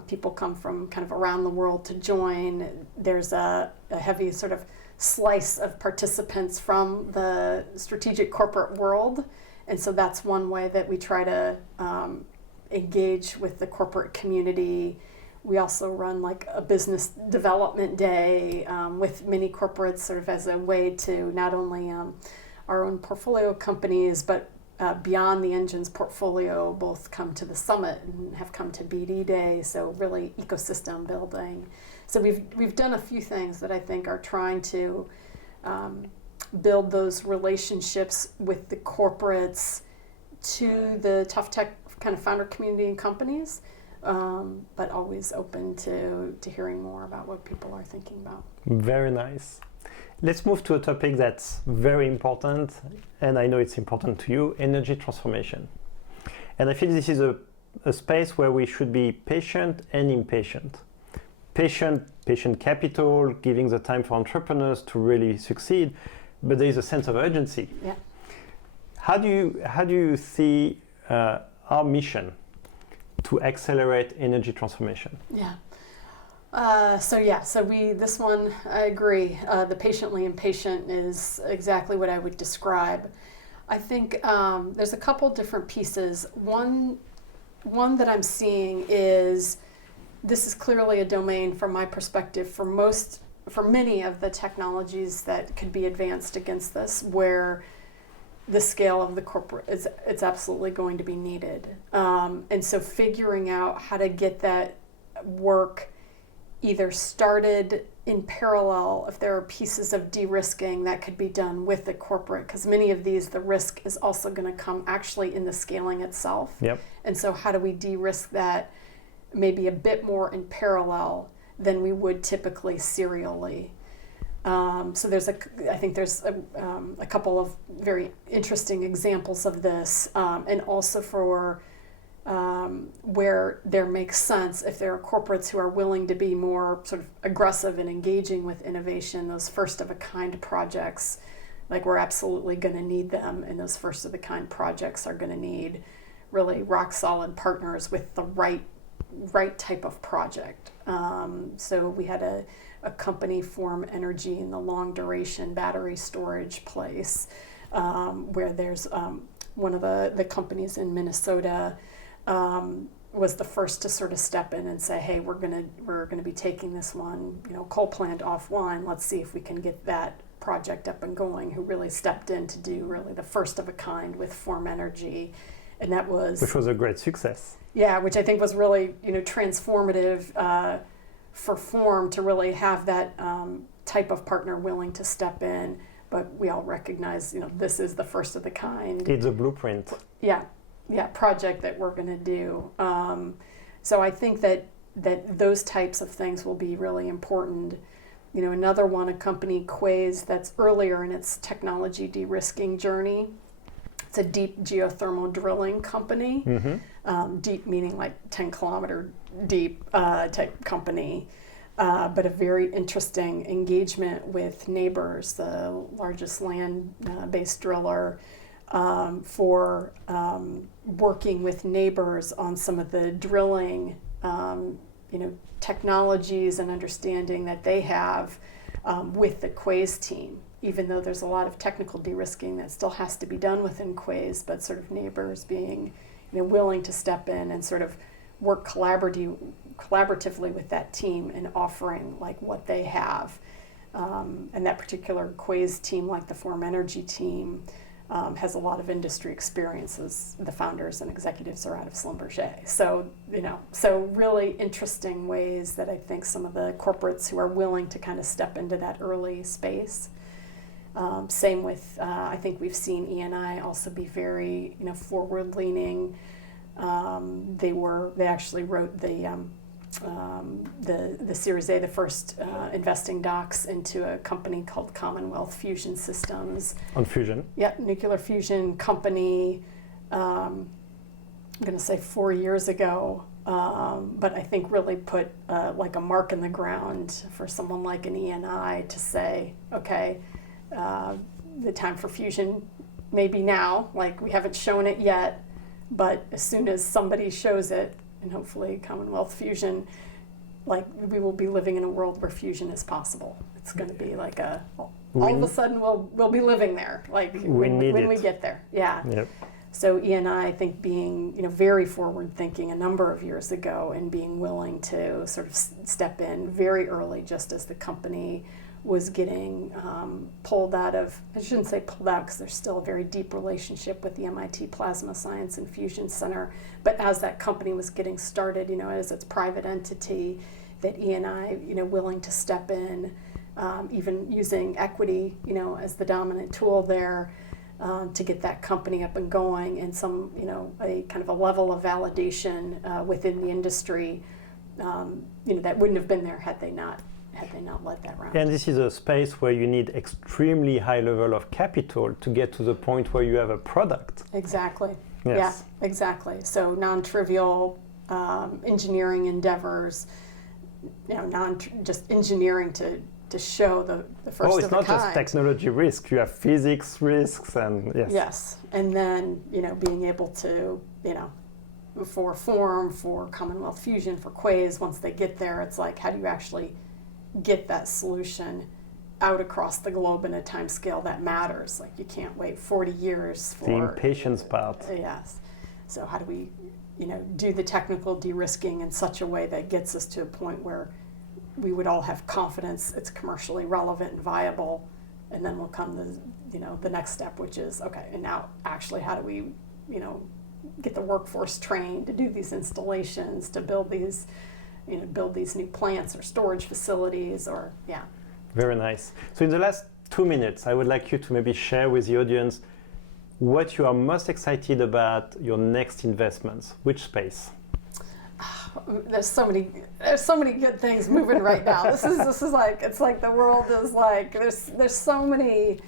People come from kind of around the world to join. There's a heavy sort of slice of participants from the strategic corporate world. And so that's one way that we try to engage with the corporate community. We also run like a business development day with many corporates, sort of as a way to not only our own portfolio companies, but beyond the engine's portfolio, both come to the summit and have come to BD Day. So really ecosystem building. So we've done a few things that I think are trying to build those relationships with the corporates to the tough tech kind of founder community and companies, but always open to hearing more about what people are thinking about. Very nice. Let's move to a topic that's very important, and I know it's important to you, energy transformation. And I feel this is a a space where we should be patient and impatient. Patient capital, giving the time for entrepreneurs to really succeed, but there is a sense of urgency. Yeah. How do you see our mission to accelerate energy transformation? Yeah. This one, I agree. The patiently impatient is exactly what I would describe. I think there's a couple different pieces. One that I'm seeing is, this is clearly a domain from my perspective for many of the technologies that could be advanced against this, where the scale of the corporate it's absolutely going to be needed. And so figuring out how to get that work either started in parallel, if there are pieces of de-risking that could be done with the corporate, because many of these, the risk is also going to come actually in the scaling itself. Yep. And so how do we de-risk that maybe a bit more in parallel than we would typically serially? So I think there's a couple of very interesting examples of this, and also for where there makes sense, if there are corporates who are willing to be more sort of aggressive in engaging with innovation, those first-of-a-kind projects, like we're absolutely going to need them, and those first-of-a-kind projects are going to need really rock-solid partners with the right type of project. So we had a company form energy in the long-duration battery storage place, where there's one of the companies in Minnesota was the first to sort of step in and say, hey, we're gonna be taking this one, coal plant offline. Let's see if we can get that project up and going. Who really stepped in to do really the first of a kind with Form Energy, and which was a great success. Yeah, which I think was really transformative for Form to really have that type of partner willing to step in. But we all recognize, this is the first of the kind. It's a blueprint. Yeah, project that we're going to do. So I think that those types of things will be really important. Another one, a company, Quaise, that's earlier in its technology de-risking journey. It's a deep geothermal drilling company. Mm-hmm. Deep meaning like 10-kilometer deep type company. But a very interesting engagement with Neighbors, the largest land-based driller, for working with Neighbors on some of the drilling, technologies and understanding that they have with the Quaise team. Even though there's a lot of technical de-risking that still has to be done within Quaise, but sort of Neighbors being, willing to step in and sort of work collaboratively with that team and offering like what they have. And that particular Quaise team, like the Form Energy team, has a lot of industry experiences. The founders and executives are out of Schlumberger. So, so really interesting ways that I think some of the corporates who are willing to kind of step into that early space. Same with, I think we've seen E&I also be very, forward-leaning. They actually wrote the Series A, the first investing docs into a company called Commonwealth Fusion Systems. On fusion? Yeah, nuclear fusion company, I'm going to say 4 years ago, but I think really put like a mark in the ground for someone like an E&I to say, okay, the time for fusion may be now, like we haven't shown it yet, but as soon as somebody shows it, and hopefully Commonwealth Fusion, like we will be living in a world where fusion is possible. It's going to be like all of a sudden we'll be living there, like when we get there. Yeah. Yep. So E&I think being very forward thinking a number of years ago and being willing to sort of step in very early, just as the company was getting pulled out of, I shouldn't say pulled out because there's still a very deep relationship with the MIT Plasma Science and Fusion Center, but as that company was getting started, as its private entity, that E&I, willing to step in, even using equity, as the dominant tool there, to get that company up and going, and some, a kind of a level of validation within the industry, that wouldn't have been there had they not led that round. And this is a space where you need extremely high level of capital to get to the point where you have a product. Exactly. Yes. Yeah, exactly. So non-trivial engineering endeavors, just engineering to show the first of the kind. Oh, it's not just technology risk. You have physics risks and yes. Yes, and then being able to for Form, for Commonwealth Fusion, for Quays, once they get there, it's like, how do you actually get that solution out across the globe in a time scale that matters? Like, you can't wait 40 years for... The impatience part. Yes. So how do we, do the technical de-risking in such a way that gets us to a point where we would all have confidence it's commercially relevant and viable, and then will come the next step, which is, okay, and now actually how do we, get the workforce trained to do these installations, to build these new plants or storage facilities, or yeah. Very nice. So in the last 2 minutes, I would like you to maybe share with the audience what you are most excited about your next investments. Which space? There's so many good things moving right now. This is like, it's like the world is like, there's so many,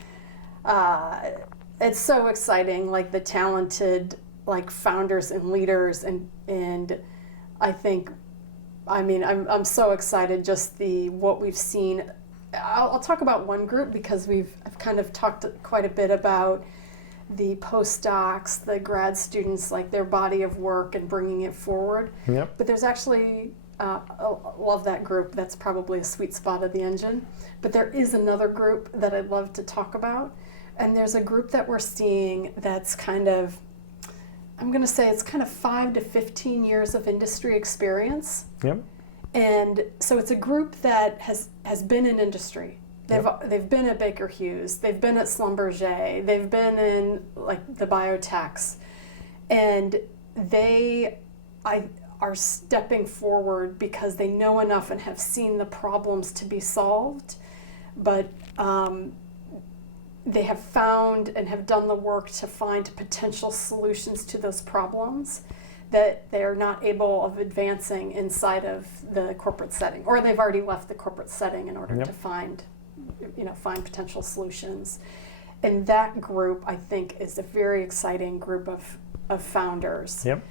it's so exciting, like the talented like founders and leaders, and I think, I'm so excited just what we've seen. I'll talk about one group because I've kind of talked quite a bit about the postdocs, the grad students, like their body of work and bringing it forward. Yep. But there's actually, I love that group. That's probably a sweet spot of the engine. But there is another group that I'd love to talk about. And there's a group that we're seeing that's kind of, I'm going to say it's kind of 5 to 15 years of industry experience. Yep. And so it's a group that has been in industry. They've been at Baker Hughes, they've been at Schlumberger, they've been in like the biotechs, and they are stepping forward because they know enough and have seen the problems to be solved, but they have found and have done the work to find potential solutions to those problems that they're not able of advancing inside of the corporate setting, or they've already left the corporate setting in order to find potential solutions. And that group, I think, is a very exciting group of founders. Yep.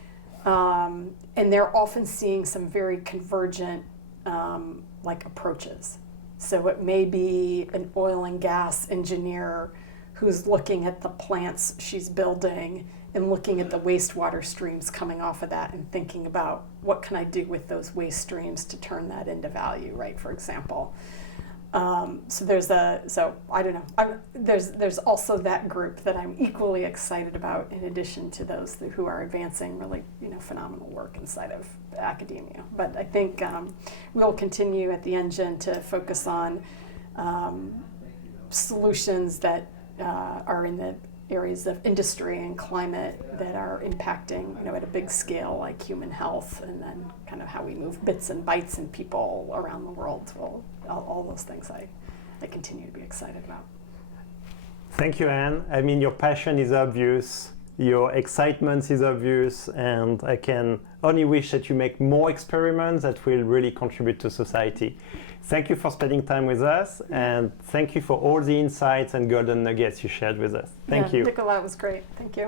And they're often seeing some very convergent approaches. So it may be an oil and gas engineer who's looking at the plants she's building and looking at the wastewater streams coming off of that and thinking about what can I do with those waste streams to turn that into value, right, for example. So I don't know. There's also that group that I'm equally excited about, in addition to those who are advancing really phenomenal work inside of academia. But I think we'll continue at the Engine to focus on solutions that are in the areas of industry and climate that are impacting at a big scale, like human health, and then kind of how we move bits and bytes in people around the world. Well, all those things I continue to be excited about. Thank you, Anne. Your passion is obvious, your excitement is obvious, and I can only wish that you make more experiments that will really contribute to society. Thank you for spending time with us, and thank you for all the insights and golden nuggets you shared with us. Thank you. Nicolas, was great. Thank you.